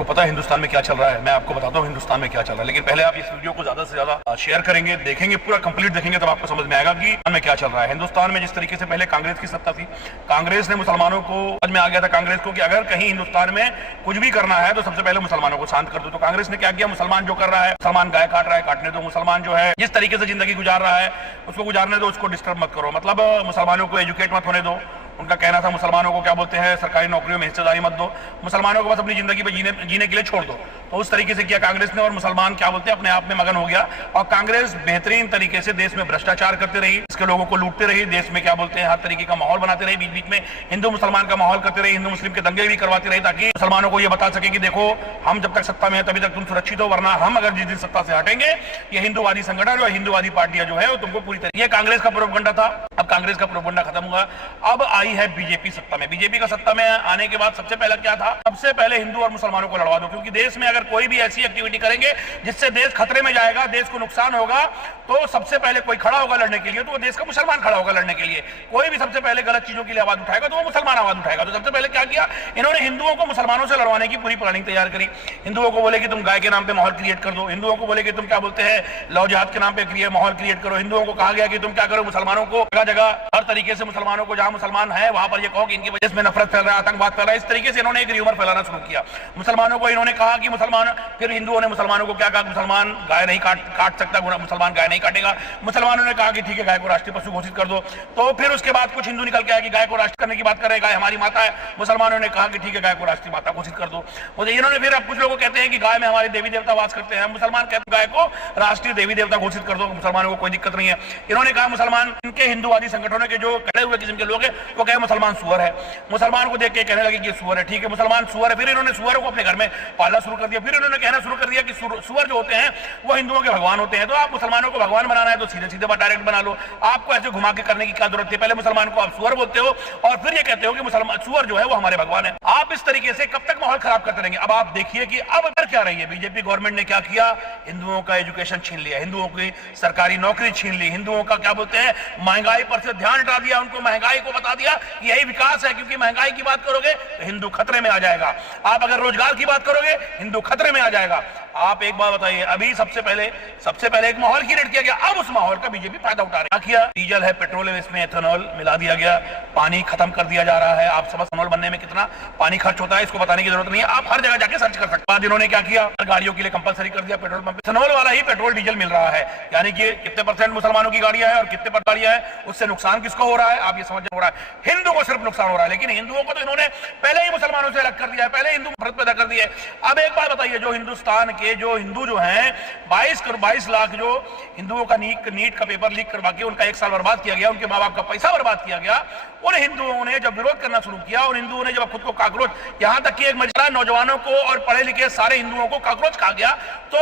आपको पता है हिंदुस्तान में क्या चल रहा है, मैं आपको बताता हूँ हिंदुस्तान में क्या चल रहा है। लेकिन पहले आप इस वीडियो को ज्यादा से ज्यादा शेयर करेंगे, देखेंगे, पूरा कंप्लीट देखेंगे, तब आपको समझ में आएगा कि हिंदुस्तान में क्या चल रहा है। हिंदुस्तान में जिस तरीके से पहले कांग्रेस की सत्ता थी, कांग्रेस ने मुसलमानों को समझ में आ गया था कांग्रेस को कि अगर कहीं हिंदुस्तान में कुछ भी करना है तो सबसे पहले मुसलमानों को शांत कर दो। तो कांग्रेस ने क्या किया, मुसलमान जो कर रहा है, मुसलमान गाय काट रहा है, काटने दो। मुसलमान जो है जिस तरीके से जिंदगी गुजार रहा है उसको गुजारने दो, उसको डिस्टर्ब मत करो। मतलब मुसलमानों को एजुकेट मत होने दो। उनका कहना था मुसलमानों को क्या बोलते हैं, सरकारी नौकरियों में हिस्सेदारी मत दो, मुसलमानों को बस अपनी जिंदगी पे जीने के लिए छोड़ दो। तो उस तरीके से किया कांग्रेस ने और मुसलमान क्या बोलते हैं अपने आप में मगन हो गया। और कांग्रेस बेहतरीन तरीके से देश में भ्रष्टाचार करते रही, इसके लोगों को लूटते रही, देश में क्या बोलते हैं हर तरीके का माहौल बनाते रही, बीच बीच में हिंदू मुसलमान का माहौल करते रही, हिंदू मुस्लिम के दंगे भी करवाते रही, ताकि मुसलमानों को यह बता सके कि देखो हम जब तक सत्ता में है तभी तक तुम सुरक्षित हो, वरना हम अगर जिस दिन सत्ता से हटेंगे ये हिंदूवादी संगठन और हिंदूवादी पार्टियां जो है वो तुमको पूरी तरीके। कांग्रेस का प्रोपगंडा था। अब कांग्रेस का प्रोपगंडा खत्म हुआ, अब आई है बीजेपी सत्ता में। बीजेपी का सत्ता में आने के बाद सबसे पहला क्या था, सबसे पहले हिंदू और मुसलमानों को लड़वा दो। क्योंकि देश में अगर कोई भी ऐसी एक्टिविटी करेंगे जिससे देश खतरे में जाएगा, देश को नुकसान होगा, तो सबसे पहले कोई खड़ा होगा लड़ने के लिए, तो वो देश का मुसलमान खड़ा होगा लड़ने के लिए। कोई भी सबसे पहले गलत चीजों के लिए आवाज उठाएगा तो वो मुसलमान आवाज उठाएगा। तो सबसे पहले क्या किया इन्होंने, हिंदुओं को मुसलमानों से लड़वाने की पूरी प्लानिंग तैयार करी। हिंदुओं को बोले कि तुम गाय के नाम पे माहौल क्रिएट कर दो, हिंदुओं को बोले कि तुम क्या बोलते हैं लव जिहाद के नाम पे माहौल क्रिएट करो। हिंदुओं को कहा गया कि तुम क्या करो, मुसलमानों को जगह जगह हर तरीके से मुसलमानों को जहां मुसलमान है वहां पर ये कहो कि इनकी वजह से नफरत फैल रहा है, आतंकवाद फैल रहा है। इस तरीके से इन्होंने एक र्यूमर फैलाना शुरू किया। मुसलमानों को इन्होंने कहा कि मुसलमान, फिर हिंदुओं ने मुसलमानों को क्या कहा, मुसलमान गाय नहीं काट सकता, मुसलमान गाय नहीं काटेगा। मुसलमानों ने कहा कि ठीक है गाय को राष्ट्रीय पशु घोषित कर दो। तो फिर उसके बाद कुछ हिंदू निकल के आए कि गाय को राष्ट्रीय करने की बात कर रहे हैं, गाय हमारी माता है। मुसलमानों ने कहा कि ठीक है गाय को राष्ट्रीय माता घोषित कर दो। इन्होंने फिर अब कुछ लोग कहते हैं कि गाय में हमारे देवी देवता वास करते हैं, मुसलमान कहते हैं गाय को राष्ट्रीय देवी देवता घोषित कर दो, मुसलमानों को कोई दिक्कत नहीं है। इन्होंने कहा मुसलमान, इनके हिंदुवादी संगठनों के जो कड़े हुए किस्म के लोग हैं वो कहे मुसलमान सुअर है। मुसलमान को देख के कहने लगे कि सुअर है, ठीक है मुसलमान सुअर है। फिर इन्होंने सुअर को अपने घर में पालना शुरू कर दिया। फिर इन्होंने कहना शुरू कर दिया कि सुअर जो होते हैं वो हिंदुओं के भगवान होते हैं। तो आप मुसलमानों को भगवान बनाना है तो सीधे सीधे डायरेक्ट बना लो, आपको ऐसे घुमा के करने की क्या जरूरत है। पहले मुसलमान को आप सुअर बोलते हो और फिर ये कहते हो कि मुसलमान सुअर जो है वो हमारे भगवान है। आप इस तरीके से कब तक माहौल खराब करते रहेंगे। अब आप देखिए कि अब क्या रही है बीजेपी गवर्नमेंट ने क्या किया, हिंदुओं का एजुकेशन छीन लिया, हिंदुओं की सरकारी नौकरी छीन ली, हिंदुओं का क्या बोलते हैं महंगाई पर से ध्यान हटा दिया, उनको महंगाई को बता दिया यही विकास है। क्योंकि महंगाई की बात करोगे तो हिंदू खतरे में आ जाएगा, आप अगर रोजगार की बात करोगे हिंदू खतरे में आ जाएगा। आप एक बात बताइए, अभी सबसे पहले एक माहौल क्रिएट किया गया, अब उस माहौल का बीजेपी फायदा उठा रहा है। किया डीजल है, पेट्रोल है, इसमें एथेनॉल मिला दिया गया, पानी खत्म कर दिया जा रहा है। आप समझ एथेनॉल बनने में कितना पानी खर्च होता है इसको बताने की जरूरत नहीं है, आप हर जगह जाके सर्च कर सकते हैं। बाद इन्होंने क्या किया, गाड़ियों के लिए कंपलसरी कर दिया पेट्रोल पंप एथेनॉल वाला ही पेट्रोल डीजल मिल रहा है। यानी कि कितने % मुसलमानों की गाड़ियां हैं और कितने पर गाड़ियां हैं, उससे नुकसान किसको हो रहा है आप ये समझ हो रहा है, हिंदू को सिर्फ नुकसान हो रहा है। लेकिन हिंदुओं को तो इन्होंने पहले ही मुसलमानों से अलग कर दिया है, पहले हिंदू नफरत पैदा कर दी है। अब एक बात बताइए, जो हिंदुस्तान के जो हिंदू जो हैं 22 लाख जो हिंदुओं का नीट का पेपर लीक करवा के उनका 1 साल बर्बाद किया गया, उनके माँ बाप का पैसा बर्बाद किया गया। उन हिंदुओं ने जब विरोध करना शुरू किया, उन हिंदुओं ने जब खुद को काकरोच, यहां तक कि एक मजरा नौजवानों को और पढ़े लिखे सारे हिंदुओं को काकरोच कहा गया, तो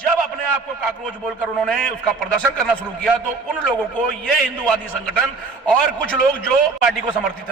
जब अपने आप को काकरोच बोलकर उन्होंने उसका प्रदर्शन करना शुरू किया तो उन लोगों को ये हिंदुवादी संगठन और कुछ लोग जो पार्टी को समर्पित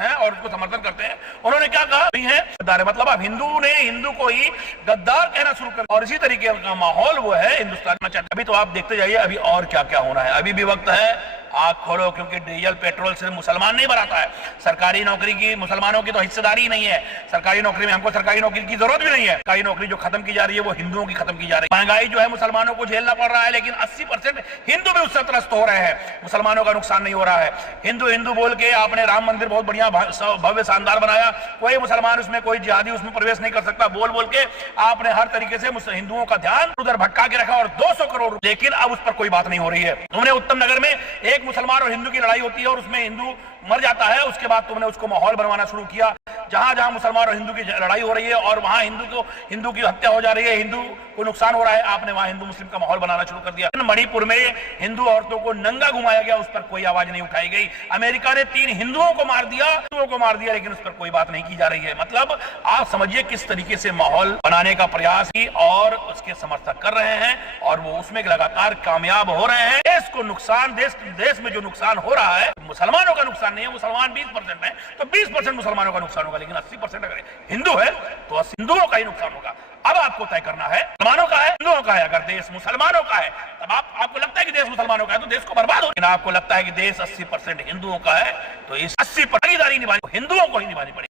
हैं और उसको समर्थन करते हैं, उन्होंने क्या कहा है गद्दार है। मतलब अब हिंदू ने हिंदू को ही गद्दार कहना शुरू कर, और इसी तरीके का माहौल वो है हिंदुस्तान में। अभी तो आप देखते जाइए अभी और क्या क्या होना है, अभी भी वक्त है, आग खोलो, क्योंकि डीजल पेट्रोल सिर्फ मुसलमान नहीं बनाता है। सरकारी नौकरी की मुसलमानों की तो हिस्सेदारी ही नहीं है, सरकारी नौकरी में हमको सरकारी नौकरी की जरूरत भी नहीं है। सरकारी नौकरी जो खत्म की जा रही है वो हिंदुओं की खत्म की जा रही है। महंगाई जो है मुसलमानों को झेलना पड़ रहा है, लेकिन 80% हिंदू भी उससे त्रस्त हो रहे हैं, मुसलमानों का नुकसान नहीं हो रहा है। हिंदू बोल के आपने राम मंदिर बहुत बढ़िया भव्य शानदार बनाया, कोई मुसलमान उसमें, कोई जिहादी उसमें प्रवेश नहीं कर सकता, बोल के आपने हर तरीके से हिंदुओं का ध्यान उधर भटका के रखा और 200 करोड़, लेकिन अब उस पर कोई बात नहीं हो रही है। तुमने उत्तम नगर में एक मुसलमान और हिंदू की लड़ाई होती है और उसमें हिंदू मर जाता है, उसके बाद तुमने उसको माहौल बनवाना शुरू किया। जहां जहां मुसलमान और हिंदू की लड़ाई हो रही है और वहां हिंदू की हत्या हो जा रही है, हिंदू को नुकसान हो रहा है, आपने वहां हिंदू मुस्लिम का माहौल बनाना शुरू कर दिया। मणिपुर में हिंदू औरतों को नंगा घुमाया गया, उस पर कोई आवाज नहीं उठाई गई। अमेरिका ने 3 हिंदुओं को मार दिया, लेकिन उस पर कोई बात नहीं की जा रही है। मतलब आप समझिए किस तरीके से माहौल बनाने का प्रयास की और उसके समर्थक कर रहे हैं और वो उसमें लगातार कामयाब हो रहे हैं। देश को नुकसान, देश में जो नुकसान हो रहा है मुसलमानों का नुकसान नहीं है, मुसलमान 20% है तो 20% मुसलमानों का नुकसान होगा, लेकिन 80% अगर हिंदू है तो हिंदुओं का ही नुकसान होगा। अब आपको तय करना है मुसलमानों का है हिंदुओं का है। अगर देश मुसलमानों का है तब आपको लगता है कि देश मुसलमानों का है तो देश को बर्बाद हो, आपको लगता है कि देश 80% हिंदुओं का है तो इस 80% भागीदारी निभानी हिंदुओं को ही निभानी पड़ेगी।